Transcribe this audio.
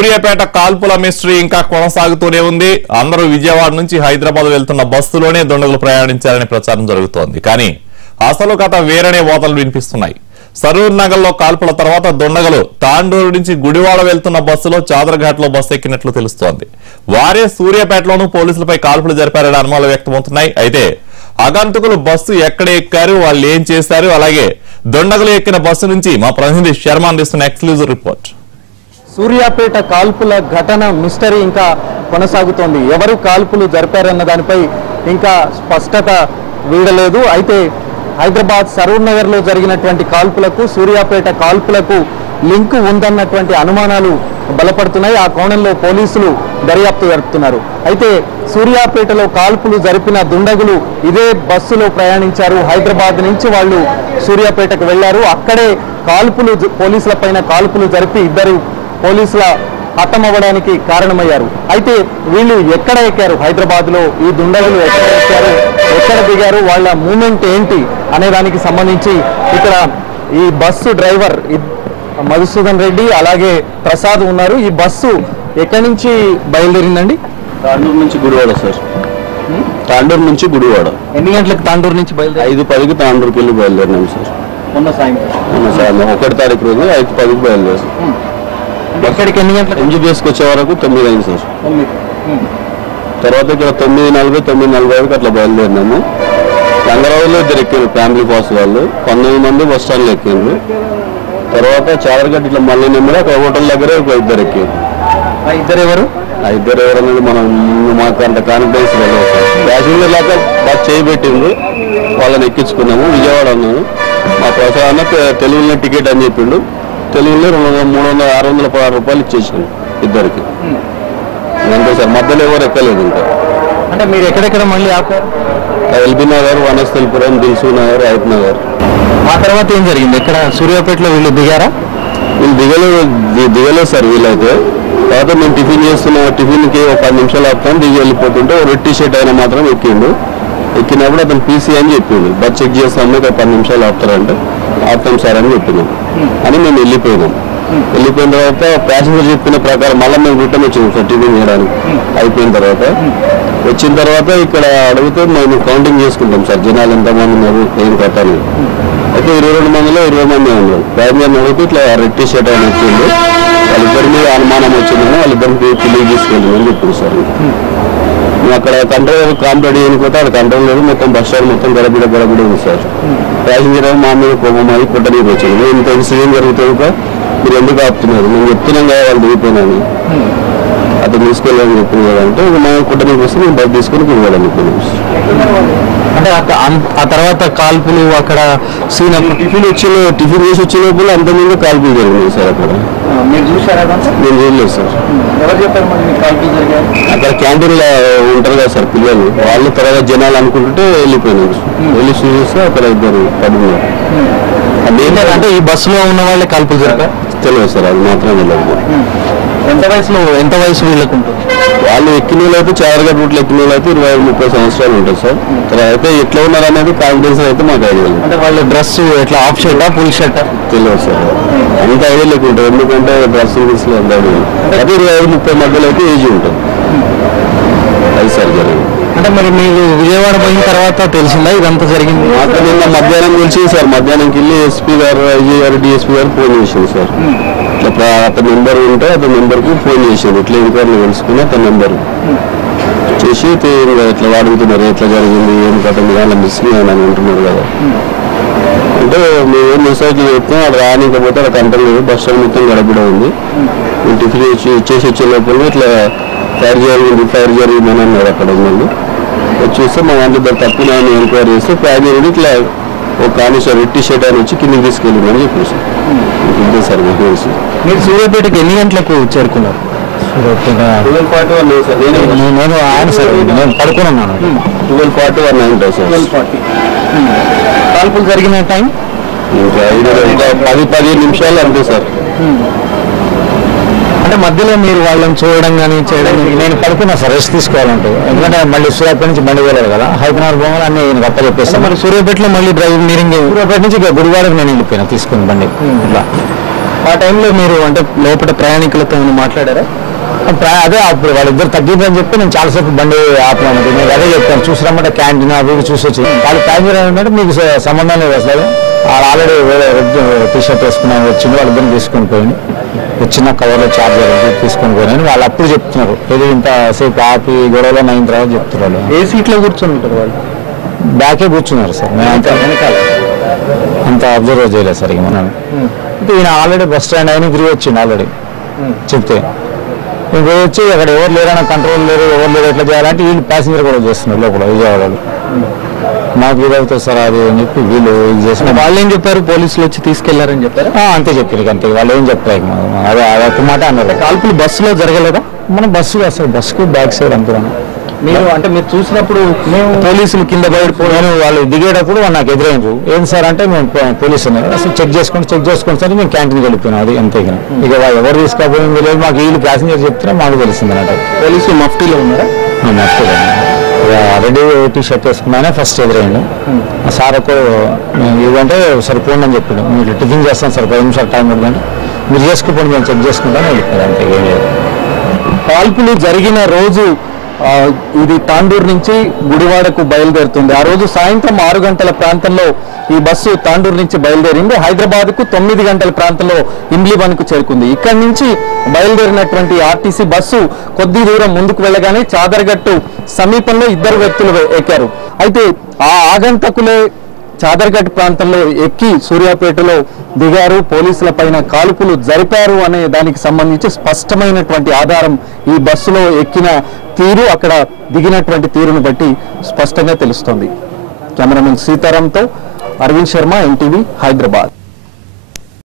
సూర్యాపేట కాల్పుల మిస్టరీ ఇంకా కొనసాగుతూనే ఉంది. అందరూ విజయవాడ నుంచి హైదరాబాద్ వెళ్తున్న బస్సులోనే దుండగులు ప్రయాణించారనే ప్రచారం జరుగుతోంది. కానీ అసలు కథ వేరనే వార్తలు వినిపిస్తున్నాయి. సరూర్ నగర్ లో కాల్పుల తర్వాత దుండగులు తాండూరు నుంచి గుడివాడ వెళ్తున్న బస్సులో చాదరఘాట్ లో బస్సు ఎక్కినట్లు తెలుస్తోంది. వారే సూర్యాపేటలోనూ పోలీసులపై కాల్పులు జరిపారనే అనుమానాలు వ్యక్తమవుతున్నాయి. అయితే ఆగంతుకులు బస్సు ఎక్కడ ఎక్కారు, వాళ్ళు ఏం చేశారు, అలాగే దుండగులు ఎక్కిన బస్సు నుంచి మా ప్రతినిధి శర్మ అందిస్తున్న ఎక్స్క్లూజివ్ రిపోర్ట్. సూర్యాపేట కాల్పుల ఘటన మిస్టరీ ఇంకా కొనసాగుతోంది. ఎవరు కాల్పులు జరిపారన్న దానిపై ఇంకా స్పష్టత వీడలేదు. అయితే హైదరాబాద్ సరూర్ నగర్ లో జరిగినటువంటి కాల్పులకు సూర్యాపేట కాల్పులకు లింక్ ఉందన్నటువంటి అనుమానాలు బలపడుతున్నాయి. ఆ కోణంలో పోలీసులు దర్యాప్తు జరుపుతున్నారు. అయితే సూర్యాపేటలో కాల్పులు జరిపిన దుండగులు ఇదే బస్సులో ప్రయాణించారు. హైదరాబాద్ నుంచి వాళ్ళు సూర్యాపేటకు వెళ్లారు. అక్కడే పోలీసుల పైన కాల్పులు జరిపి ఇద్దరు పోలీసుల హతమవ్వడానికి కారణమయ్యారు. అయితే వీళ్ళు ఎక్కడ ఎక్కారు, హైదరాబాద్ లో ఈ దుండగులు ఎక్కడ ఎక్కారు, ఎక్కడ దిగారు, వాళ్ళ మూమెంట్ ఏంటి అనే దానికి సంబంధించి ఇక్కడ ఈ బస్సు డ్రైవర్ మధుసూదన్ రెడ్డి అలాగే ప్రసాద్ ఉన్నారు. ఈ బస్సు ఎక్కడి నుంచి బయలుదేరిందండి? తాండూరు నుంచి గుడివాడ సార్. తాండూరు నుంచి గుడివాడ. ఎన్ని గంటలకు తాండూరు నుంచి బయలుదేరి? 5:10కి తాండూరుకి వెళ్ళి బయలుదేరినాం సార్. మొన్న సాయంత్రం 1 తారీఖు రోజు 5:10కి బయలుదేరాం. ఎక్కడికి ఎన్ని గంటలకు? ఎంజీబీఎస్కి వచ్చే వరకు 9 అయింది సార్. తర్వాత ఇక్కడ 9:40, 9:45కి అట్లా బయలుదేరినాము. రంగరావులో ఇద్దరు ఎక్కారు, ఫ్యామిలీ పాస్ వాళ్ళు 19 మంది బస్ స్టాండ్లో ఎక్కారు. తర్వాత చాదరగట్ట ఇట్లా మళ్ళీ నెమ్మది అక్కడ హోటల్ దగ్గర ఇద్దరు ఎక్కారు. ఇద్దరు ఎవరు? ఇద్దరు ఎవరనేది మనం మాకు అంత కాన్ఫిడెన్స్ లేదు. ప్యాసింజర్ లాగా బస్ చేయబెట్టిండ్రు, వాళ్ళని ఎక్కించుకున్నాము. విజయవాడ అన్నాను. మా ప్రసాద్ తెలుగులో టికెట్ అని చెప్పిండు. తెలుగులో 616 రూపాయలు ఇచ్చేసాను ఇద్దరికి. అంతే సార్, మధ్యలో ఎవరు ఎక్కలేదు. ఇంకా అంటే మీరు ఎక్కడెక్కడ మళ్ళీ ఆపారు? ఎల్బీ నగర్, వనస్థలిపురం, దిల్సు నగర్, హైత్ నగర్. ఆ తర్వాత ఏం జరిగింది? ఇక్కడ సూర్యాపేటలో వీళ్ళు దిగారా? వీళ్ళు దిగలేదు సార్. వీళ్ళైతే తర్వాత మేము టిఫిన్ చేస్తున్నాం, టిఫిన్కి ఒక 10 నిమిషాలు ఆపుతాం, దిగి వెళ్ళిపోతుంటే రెడ్ టీ షర్ట్ అయినా మాత్రం ఎక్కిండు. ఎక్కినప్పుడు అతను పీసీ అని చెప్పిండు. బస్ చెక్ చేస్తాము, ఒక 10 నిమిషాలు ఆపుతారంటే ఆపుతాం సార్ అని చెప్పినాం అని మేము వెళ్ళిపోయినాం. వెళ్ళిపోయిన తర్వాత ప్యాసింజర్ చెప్పిన ప్రకారం మళ్ళీ మేము రిటర్న్ వచ్చినాం సార్ టిఫిన్ చేయడానికి. అయిపోయిన తర్వాత వచ్చిన తర్వాత ఇక్కడ అడిగితే మేము కౌంటింగ్ చేసుకుంటాం సార్, జనాలు ఎంతమంది ఉన్నారు ఏం కథ అని. అయితే 22 మందిలో 20 మంది ఉన్నారు. ప్యాసింజర్ అడిగితే ఇట్లా రెడ్ టీ షర్ట్ అని వచ్చింది. వాళ్ళిద్దరి మీద అనుమానం వచ్చిందని వాళ్ళిద్దరికి పిల్లలు తీసుకెళ్ళిందని చెప్పింది సార్. మేము అక్కడ కంట్రోల్ కాంప్లీట్ చేయకపోతే అక్కడ కంట్రోల్ లేదు, మొత్తం బస్ స్టాండ్ మొత్తం గడబిడ ఉంది సార్. ప్యాసింజర్ మా మీద కోపమై కుట్టనీరు వచ్చింది. మేము ఇంత ఇన్సిడెంట్ జరుగుతుంది, మీరు ఎందుకు ఆపుతున్నారు, మేము చెప్తున్నాం కదా వాళ్ళు దిగిపోయినాను, అతను తీసుకెళ్ళాలని చెప్పింది కదా అంటే మేము కుట్టనీరు వస్తే మేము బస్ తీసుకొని తిరగాలని చెప్పినాం. అంటే ఆ తర్వాత కాల్పులు అక్కడ టిఫిన్ చేసి వచ్చే లోపల అంతమంది కాల్పులు జరిగినాయి సార్. అక్కడ మీరు చూసారా? నేను చూడలేదు సార్. ఎవరు చెప్పారు మరి కాల్పులు జరిగాయి? అక్కడ క్యాంటీన్లో ఉంటారు కదా సార్ పిల్లలు, వాళ్ళు తర్వాత జనాలు అనుకుంటుంటే వెళ్ళిపోయినారు. వెళ్ళి చూస్తే అక్కడ ఇద్దరు పడున్నారు. అంటే ఈ బస్సులో ఉన్న వాళ్ళే కాల్పులు జరిపారు? తెలియదు సార్, అది మాత్రం తెలియదు. ఎంత వయసు వీళ్ళకు ఉంటుంది? వాళ్ళు ఎక్కిన వాళ్ళు అయితే చాదరగట్ట రూట్లో ఎక్కిన వాళ్ళు అయితే 25-30 సంవత్సరాలు ఉంటుంది సార్. అయితే ఎట్లా ఉన్నారు అనేది కాన్ఫిడెన్స్ అయితే మాకు ఐడియా లేదు. అంటే వాళ్ళ డ్రెస్ ఎట్లా ఆఫ్ షర్టా ఫుల్ షర్టా తెలియదు సార్, అంత ఐడియా లేకుంటుంది. ఎందుకంటే డ్రెస్ గిస్లో అంత ఐడియా. అయితే 25-30 మధ్యలో అయితే ఏజ్ ఉంటుంది. అది సార్ జరిగింది. అంటే మరి మీరు విజయవాడ పోయిన తర్వాత తెలిసిందా ఇదంతా జరిగింది? మాకు నిన్న మధ్యాహ్నం తెలిసి సార్, మధ్యాహ్నంకి వెళ్ళి ఎస్పీ గారు, ఐజీ గారు, డిఎస్పీ గారు ఫోన్ చేసింది సార్. ఇట్లా అతని నెంబర్ ఉంటే అతని నెంబర్కి ఫోన్ చేసింది. ఇట్లా ఇంకోర్లు తెలుసుకుని అతని నెంబర్ చేసి ఇట్లా వాడుతున్నారు, ఎట్లా జరిగింది ఏం కథ, అలా మిస్సింగ్ అని అంటున్నారు కదా. అంటే మేము మెసేజ్లు చెప్తాం, అది రానికపోతే అక్కడ కంట్రోల్ లేదు, బస్ స్టాండ్ మొత్తం గడపడ ఉంది. మేము టిఫిన్ చేసి వచ్చే లోపల ఇట్లా ఫైర్ జరిగిందని అన్నారు అక్కడ ఉన్నది. చూస్తే మా దాంట్లో తప్పిన ఎంక్వైరీ చేస్తే ప్యాసింజర్ ఇట్లా ఒక కానిస్టర్ రెడ్ టీ షర్ట్ అని వచ్చి కిందకి తీసుకెళ్ళిందని చెప్పేసి ఇంతే సార్. మీకు తెలిసి మీరు సూర్యాపేటకి ఎన్ని గంటలకు చేరుకున్నారు? 12:41 సార్. నేను పడుకున్నాను. 12:41 ఉంటుంది సార్. 12:40 కాల్పులు జరిగిన టైం ఇంకా 10-15 నిమిషాలు అంతే సార్. అంటే మధ్యలో మీరు వాళ్ళని చూడడం కానీ చేయడం? నేను పడుకున్నా సార్, రెస్ట్ తీసుకోవాలంటే. ఎందుకంటే మళ్ళీ సూర్యాపేట నుంచి బండి వెళ్ళారు కదా, హైదరాబాద్ బొమ్మలు అన్నీ నేను గప్ప చెప్పేస్తాను. మరి సూర్యాపేటలో మళ్ళీ డ్రైవ్ మీరు సూర్యాపేట నుంచి గుడివాడకు నేను వెళ్ళిపోయినా తీసుకుని బండి. ఇలా ఆ టైంలో మీరు అంటే లోపల ప్రయాణికులతో మాట్లాడారా? అదే అప్పుడు వాళ్ళిద్దరు తగ్గిందని చెప్పి నేను చాలాసేపు బండి ఆపినాను. నేను అదే చెప్తాను, చూసినామంటే క్యాంటీన్ అవి చూసి వచ్చి వాళ్ళు ప్యాసింజర్ ఏంటంటే మీకు సంబంధం లేదు అసలు. వాళ్ళు ఆల్రెడీ వేరే రెడ్ టీ షర్ట్ వేసుకున్నాను వచ్చింది, వాళ్ళిద్దరిని తీసుకొని పోయింది. వచ్చిన కవర్లో చార్జర్ తీసుకొని పోయినాను. వాళ్ళు అప్పుడు చెప్తున్నారు ఇది ఇంతసేపు ఆపి గొడవలో అయిన తర్వాత చెప్తున్నారు. ఏ సీట్లో కూర్చొని ఉంటారు వాళ్ళు? బ్యాకే కూర్చున్నారు సార్. నేను అంత అబ్జర్వ్ చేయలేదు సార్. ఇక మనం ఈయన ఆల్రెడీ బస్ స్టాండ్ అయినా తిరిగి వచ్చిండు ఆల్రెడీ చెప్తే. ఇంకో వచ్చి అక్కడ ఎవరు లేరన్నా కంట్రోల్ లేరు, ఎవరు లేరు ఎట్లా చేయాలంటే వీళ్ళు ప్యాసింజర్ కూడా చేస్తున్నారు లోపల విజయవాడలో. మాకు ఇది అవుతుంది సార్ అది అని చెప్పి వీళ్ళు ఇది చేసిన. వాళ్ళు ఏం చెప్పారు? పోలీసులు వచ్చి తీసుకెళ్లారని చెప్పారు. అంతే చెప్పారు, అంతే. వాళ్ళు ఏం చెప్పారు అదే అదొక మాట అన్నారు. కాల్పులు బస్సులో జరగలేదా? మనం బస్సు అసలు బస్సుకు బ్యాక్ సైడ్ అంటున్నాను. మీరు అంటే మీరు చూసినప్పుడు పోలీసులు కింద నేను వాళ్ళు దిగేటప్పుడు నాకు ఎదురైండ్రు. ఏం సార్ అంటే మేము పోలీసు అసలు చెక్ చేసుకోండి సార్ మేము క్యాంటీన్కి వెళ్ళిపోయినాం. అది అంతే. ఇక ఎవరు తీసుకోపోయింది లేదు, మాకు వీళ్ళు ప్యాసింజర్ చెప్తున్నా మాకు తెలిసింది అన్నట్టు. పోలీసులు మఫ్టీలో ఉన్నారా? మఫ్టీలో రెడీ టీ షర్ట్ వేసుకున్నానే ఫస్ట్ ఎదురైండు. సార్ ఒక ఇదంటే సరిపోండి అని చెప్పాడు. మీరు టిఫిన్ చేస్తాను సార్ 10 నిమిషాలు టైం పడుతుందంటే మీరు చేసుకుపోండి మేము చెక్ చేసుకుంటాను వెళ్ళిపోయారు. అంతే ఏం లేదు. కాల్పులు జరిగిన రోజు ఇది తాండూరు నుంచి గుడివాడకు బయలుదేరుతుంది. ఆ రోజు సాయంత్రం 6 గంటల ప్రాంతంలో ఈ బస్సు తాండూరు నుంచి బయలుదేరింది. హైదరాబాద్కు 9 గంటల ప్రాంతంలో ఇమ్లీవన్కు చేరుకుంది. ఇక్కడి నుంచి బయలుదేరినటువంటి ఆర్టీసీ బస్సు కొద్ది దూరం ముందుకు వెళ్ళగానే చాదర్గట్టు సమీపంలో 2 వ్యక్తులు ఎక్కారు. అయితే ఆ ఆగంతకులే చాదర్గట్ ప్రాంతంలో ఎక్కి సూర్యాపేటలో దిగారు, పోలీసుల పైన కాల్పులు జరిపారు అనే దానికి సంబంధించి స్పష్టమైనటువంటి ఆధారం ఈ బస్సులో ఎక్కిన తీరు, అక్కడ దిగినటువంటి తీరును బట్టి స్పష్టంగా తెలుస్తోంది. కెమెరామెన్ సీతారాంతో అరవింద్ శర్మ, ఎన్టీవీ, హైదరాబాద్.